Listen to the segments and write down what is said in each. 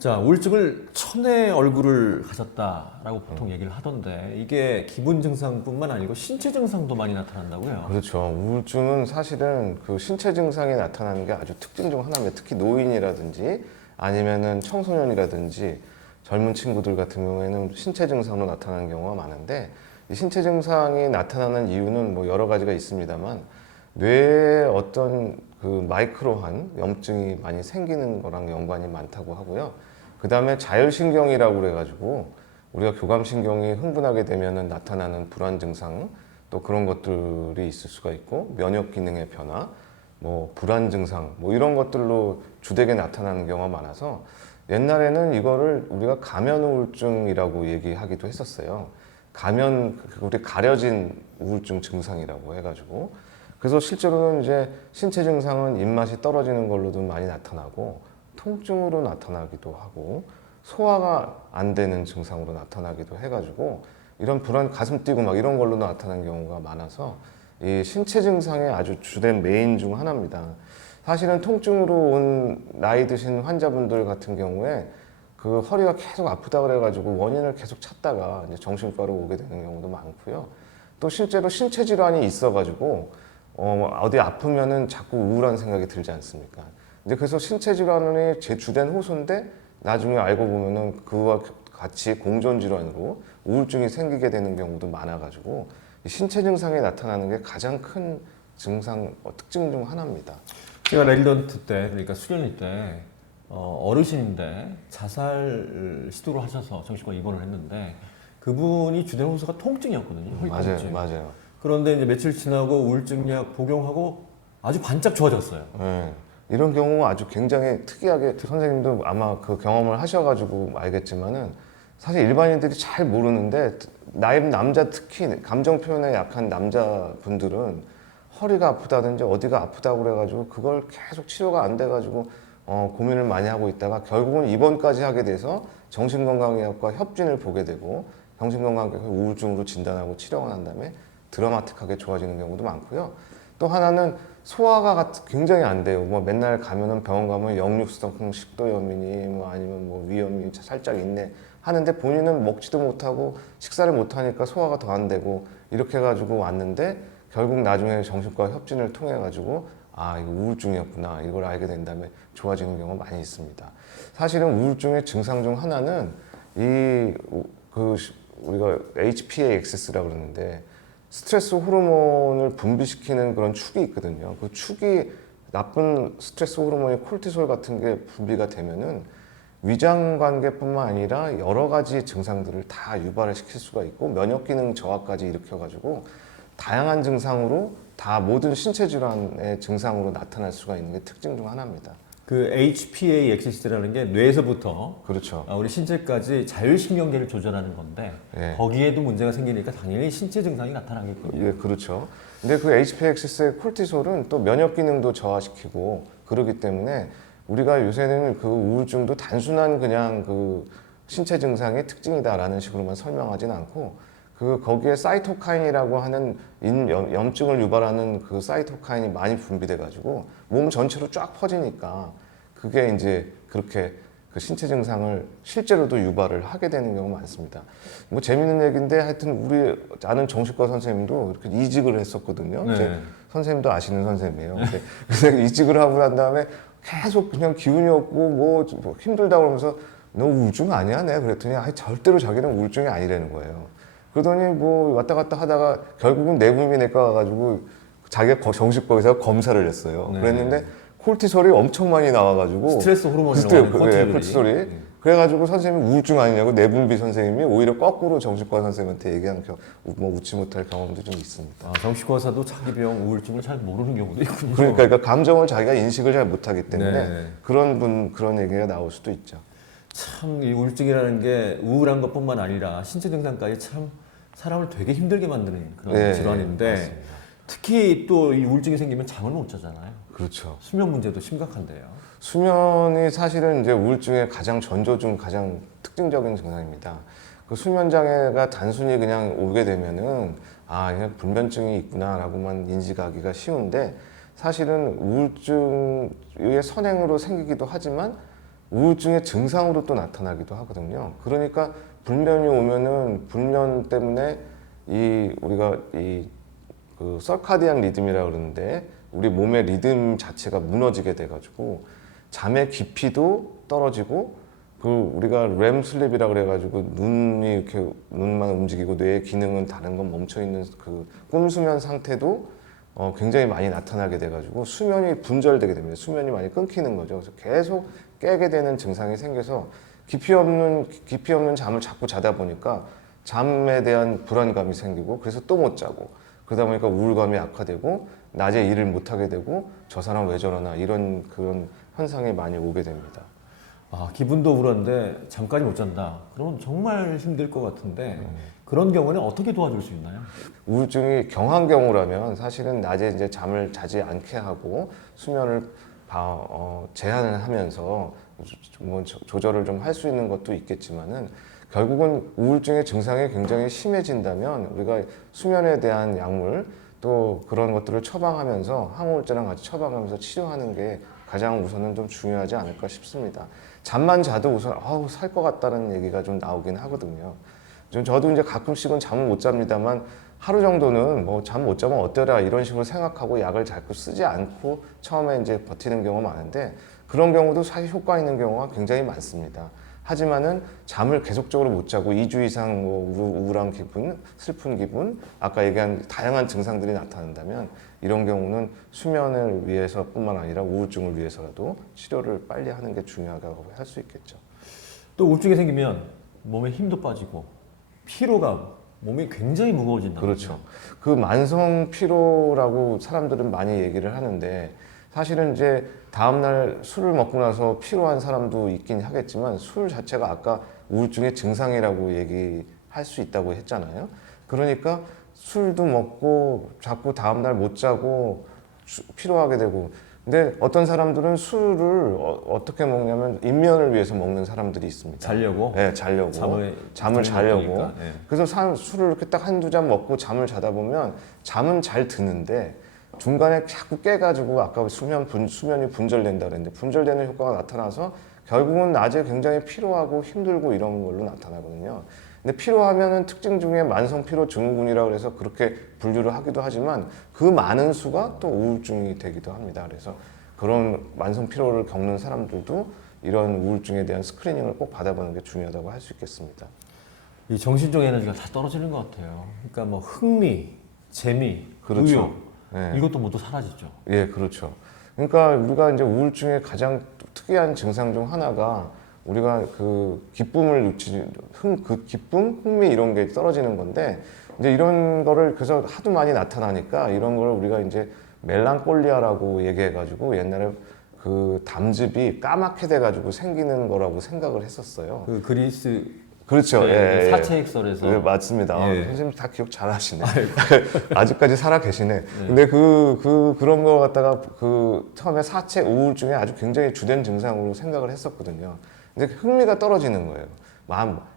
자, 우울증을 천의 얼굴을 가졌다라고 보통 얘기를 하던데 이게 기분 증상뿐만 아니고 신체 증상도 많이 나타난다고요? 그렇죠. 우울증은 사실은 그 신체 증상이 나타나는 게 아주 특징 중 하나입니다. 특히 노인이라든지 아니면은 청소년이라든지 젊은 친구들 같은 경우에는 신체 증상으로 나타나는 경우가 많은데, 이 신체 증상이 나타나는 이유는 뭐 여러 가지가 있습니다만, 뇌에 어떤 그 마이크로한 염증이 많이 생기는 거랑 연관이 많다고 하고요. 그 다음에 자율신경이라고 그래가지고 우리가 교감신경이 흥분하게 되면은 나타나는 불안 증상, 또 그런 것들이 있을 수가 있고, 면역 기능의 변화, 뭐 불안 증상, 뭐 이런 것들로 주되게 나타나는 경우가 많아서 옛날에는 이거를 우리가 가면 우울증이라고 얘기하기도 했었어요. 가면, 우리 가려진 우울증 증상이라고 해가지고, 그래서 실제로는 이제 신체 증상은 입맛이 떨어지는 걸로도 많이 나타나고, 통증으로 나타나기도 하고, 소화가 안 되는 증상으로 나타나기도 해가지고, 이런 불안, 가슴 뛰고 막 이런 걸로 나타나는 경우가 많아서 이 신체 증상의 아주 주된 메인 중 하나입니다. 사실은 통증으로 온 나이 드신 환자분들 같은 경우에 그 허리가 계속 아프다 그래가지고 원인을 계속 찾다가 이제 정신과로 오게 되는 경우도 많고요. 또 실제로 신체 질환이 있어가지고 어디 아프면은 자꾸 우울한 생각이 들지 않습니까? 이제 그래서 신체 질환이 제 주된 호소인데 나중에 알고 보면은 그와 같이 공존 질환으로 우울증이 생기게 되는 경우도 많아가지고 신체 증상이 나타나는 게 가장 큰 증상 특징 중 하나입니다. 제가 레지던트 때, 그러니까 수련회 때 어르신인데 자살 시도를 하셔서 정신과 입원을 했는데 그분이 주된 호소가 통증이었거든요. 허리 맞아요, 통증. 맞아요. 그런데 이제 며칠 지나고 우울증약 복용하고 아주 반짝 좋아졌어요. 네. 이런 경우가 아주 굉장히 특이하게, 선생님도 아마 그 경험을 하셔가지고 알겠지만은 사실 일반인들이 잘 모르는데, 남자 특히 감정 표현에 약한 남자분들은 허리가 아프다든지 어디가 아프다고 그래가지고 그걸 계속 치료가 안 돼가지고 고민을 많이 하고 있다가 결국은 입원까지 하게 돼서 정신건강의학과 협진을 보게 되고 정신건강의학과 우울증으로 진단하고 치료가 난 다음에 드라마틱하게 좋아지는 경우도 많고요. 또 하나는 소화가 굉장히 안 돼요. 뭐 맨날 가면은 병원 가면 역류성 식도염이니 뭐 아니면 뭐 위염이 살짝 있네 하는데 본인은 먹지도 못하고 식사를 못하니까 소화가 더 안 되고 이렇게 해가지고 왔는데, 결국 나중에 정신과 협진을 통해 가지고 아, 이거 우울증이었구나 이걸 알게 된 다음에 좋아지는 경우가 많이 있습니다. 사실은 우울증의 증상 중 하나는 우리가 HPA 액세스라고 그러는데 스트레스 호르몬을 분비시키는 그런 축이 있거든요. 그 축이 나쁜 스트레스 호르몬이 콜티솔 같은 게 분비가 되면은 위장 관계뿐만 아니라 여러 가지 증상들을 다 유발을 시킬 수가 있고 면역 기능 저하까지 일으켜가지고 다양한 증상으로 다 모든 신체 질환의 증상으로 나타날 수가 있는 게 특징 중 하나입니다. 그 HPA 엑시스라는 게 뇌에서부터 그렇죠. 우리 신체까지 자율신경계를 조절하는 건데 예. 거기에도 문제가 생기니까 당연히 신체 증상이 나타나겠군요. 예, 그렇죠. 근데 그 HPA 액세스의 콜티솔은 또 면역 기능도 저하시키고 그러기 때문에 우리가 요새는 그 우울증도 단순한 그냥 그 신체 증상의 특징이다라는 식으로만 설명하진 않고, 거기에 사이토카인이라고 하는 염증을 유발하는 그 사이토카인이 많이 분비돼 가지고 몸 전체로 쫙 퍼지니까 그게 이제 그렇게 그 신체 증상을 실제로도 유발을 하게 되는 경우가 많습니다. 뭐 재밌는 얘기인데 하여튼 우리 아는 정신과 선생님도 이렇게 이직을 했었거든요. 네. 이제 선생님도 아시는 선생님이에요. 근데 이직을 하고 난 다음에 계속 그냥 기운이 없고 뭐 힘들다 그러면서 너 우울증 아니야? 내가 그랬더니 절대로 자기는 우울증이 아니라는 거예요. 그러더니 뭐 왔다 갔다 하다가 결국은 내분비내과 가가지고 자기가 정신과에서 검사를 했어요. 네. 그랬는데 콜티솔이 엄청 많이 나와가지고 스트레스 호르몬이라고 하는 콜티솔이 그래가지고 선생님이 우울증 아니냐고 내분비 선생님이 오히려 거꾸로 정신과 선생님한테 얘기한 뭐 웃지 못할 경험도 좀 있습니다. 정신과 의사도 자기 병 우울증을 잘 모르는 경우도 있군요. 그러니까 감정을 자기가 인식을 잘 못하기 때문에 네. 그런 얘기가 나올 수도 있죠. 참 이 우울증이라는 게 우울한 것뿐만 아니라 신체 증상까지 참 사람을 되게 힘들게 만드는 그런 네, 질환인데 맞습니다. 특히 또 이 우울증이 생기면 잠을 못 자잖아요. 그렇죠. 수면 문제도 심각한데요. 수면이 사실은 이제 우울증의 가장 전조 중 가장 특징적인 증상입니다. 그 수면 장애가 단순히 그냥 오게 되면은 그냥 불면증이 있구나라고만 인식하기가 쉬운데, 사실은 우울증의 선행으로 생기기도 하지만 우울증의 증상으로 또 나타나기도 하거든요. 그러니까 불면이 오면은 불면 때문에 우리가 그 서카디안 리듬이라 그러는데 우리 몸의 리듬 자체가 무너지게 돼가지고 잠의 깊이도 떨어지고 그 우리가 렘 슬립이라 그래가지고 눈이 이렇게 눈만 움직이고 뇌의 기능은 다른 건 멈춰 있는 그 꿈수면 상태도 굉장히 많이 나타나게 돼가지고 수면이 분절되게 됩니다. 수면이 많이 끊기는 거죠. 그래서 계속 깨게 되는 증상이 생겨서 깊이 없는 잠을 자꾸 자다 보니까 잠에 대한 불안감이 생기고 그래서 또 못 자고 그러다 보니까 우울감이 악화되고 낮에 일을 못 하게 되고 저 사람 왜 저러나 이런 그런 현상이 많이 오게 됩니다. 아, 기분도 우울한데 잠까지 못 잔다. 그러면 정말 힘들 것 같은데 그런 경우는 어떻게 도와줄 수 있나요? 우울증이 경한 경우라면 사실은 낮에 이제 잠을 자지 않게 하고 수면을 제한을 하면서 뭐 조절을 좀 할 수 있는 것도 있겠지만은 결국은 우울증의 증상이 굉장히 심해진다면 우리가 수면에 대한 약물 또 그런 것들을 처방하면서 항우울제랑 같이 처방하면서 치료하는 게 가장 우선은 좀 중요하지 않을까 싶습니다. 잠만 자도 우선 살 것 같다는 얘기가 좀 나오긴 하거든요. 저도 이제 가끔씩은 잠을 못 잡니다만 하루 정도는 뭐 잠 못 자면 어때라 이런 식으로 생각하고 약을 자꾸 쓰지 않고 처음에 이제 버티는 경우가 많은데 그런 경우도 사실 효과 있는 경우가 굉장히 많습니다. 하지만은 잠을 계속적으로 못 자고 2주 이상 뭐 우울한 기분, 슬픈 기분, 아까 얘기한 다양한 증상들이 나타난다면 이런 경우는 수면을 위해서뿐만 아니라 우울증을 위해서라도 치료를 빨리 하는 게 중요하다고 할 수 있겠죠. 또 우울증이 생기면 몸에 힘도 빠지고 피로가 몸이 굉장히 무거워진다. 그렇죠. 그 만성 피로라고 사람들은 많이 얘기를 하는데 사실은 이제 다음날 술을 먹고 나서 피로한 사람도 있긴 하겠지만 술 자체가 아까 우울증의 증상이라고 얘기할 수 있다고 했잖아요. 그러니까 술도 먹고 자꾸 다음날 못 자고 피로하게 되고 근데 어떤 사람들은 술을 어떻게 먹냐면 입면을 위해서 먹는 사람들이 있습니다. 자려고? 네, 자려고. 잠을 자려고. 네. 그래서 술을 이렇게 딱 한두 잔 먹고 잠을 자다 보면 잠은 잘 드는데 중간에 자꾸 깨가지고 아까 수면이 분절된다 그랬는데 분절되는 효과가 나타나서 결국은 낮에 굉장히 피로하고 힘들고 이런 걸로 나타나거든요. 근데 피로하면은 특징 중에 만성 피로 증후군이라고 해서 그렇게 분류를 하기도 하지만 그 많은 수가 또 우울증이 되기도 합니다. 그래서 그런 만성 피로를 겪는 사람들도 이런 우울증에 대한 스크리닝을 꼭 받아보는 게 중요하다고 할 수 있겠습니다. 이 정신적 에너지가 다 떨어지는 것 같아요. 그러니까 뭐 흥미, 재미, 그렇죠. 의욕 네. 이것도 모두 사라지죠. 예, 그렇죠. 그러니까 우리가 이제 우울증의 가장 특이한 증상 중 하나가 우리가 그 기쁨을 놓치는 그 기쁨, 흥미 이런 게 떨어지는 건데 이제 이런 거를 그래서 하도 많이 나타나니까 이런 걸 우리가 이제 멜랑콜리아라고 얘기해가지고 옛날에 그 담즙이 까맣게 돼가지고 생기는 거라고 생각을 했었어요. 그 그리스 그렇죠. 네, 예, 사채액설에서 예, 맞습니다. 예. 선생님 다 기억 잘 하시네. 아직까지 살아 계시네. 근데 그런 거 갖다가 그 처음에 사채 우울증에 아주 굉장히 주된 증상으로 생각을 했었거든요. 근데 흥미가 떨어지는 거예요.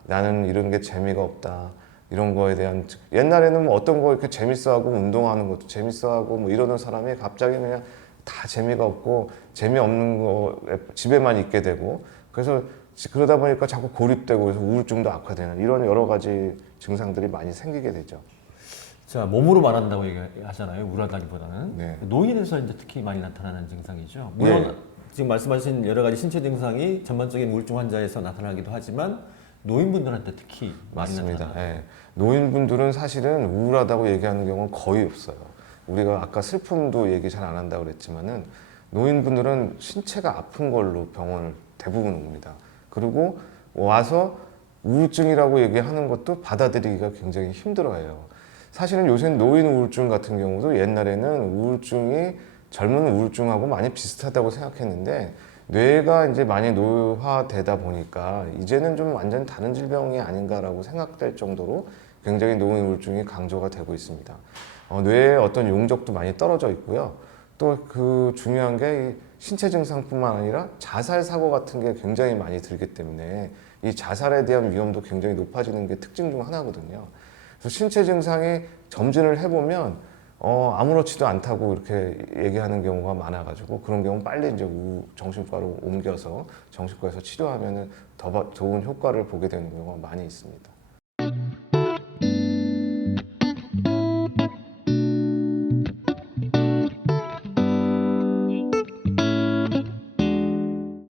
나는 이런 게 재미가 없다. 이런 거에 대한 옛날에는 뭐 어떤 거 이렇게 재밌어하고 운동하는 것도 재밌어하고 뭐 이러던 사람이 갑자기 그냥 다 재미가 없고 재미없는 거 집에만 있게 되고 그래서 그러다 보니까 자꾸 고립되고 그래서 우울증도 악화되는 이런 여러 가지 증상들이 많이 생기게 되죠. 자, 몸으로 말한다고 얘기하잖아요. 우울하다기보다는. 네. 노인에서 이제 특히 많이 나타나는 증상이죠. 물론 네. 지금 말씀하신 여러 가지 신체 증상이 전반적인 우울증 환자에서 나타나기도 하지만 노인분들한테 특히 많이 맞습니다. 나타나요. 예. 노인분들은 사실은 우울하다고 얘기하는 경우는 거의 없어요. 우리가 아까 슬픔도 얘기 잘 안 한다고 그랬지만은 노인분들은 신체가 아픈 걸로 병원을 대부분 옵니다. 그리고 와서 우울증이라고 얘기하는 것도 받아들이기가 굉장히 힘들어해요. 사실은 요새 노인 우울증 같은 경우도 옛날에는 우울증이 젊은 우울증하고 많이 비슷하다고 생각했는데 뇌가 이제 많이 노화되다 보니까 이제는 좀 완전 다른 질병이 아닌가라고 생각될 정도로 굉장히 노인 우울증이 강조가 되고 있습니다. 뇌의 어떤 용적도 많이 떨어져 있고요. 또 그 중요한 게 신체 증상뿐만 아니라 자살 사고 같은 게 굉장히 많이 들기 때문에 이 자살에 대한 위험도 굉장히 높아지는 게 특징 중 하나거든요. 그래서 신체 증상이 점진을 해보면 아무렇지도 않다고 이렇게 얘기하는 경우가 많아가지고 그런 경우 빨리 이제 정신과로 옮겨서 정신과에서 치료하면은 더 좋은 효과를 보게 되는 경우가 많이 있습니다.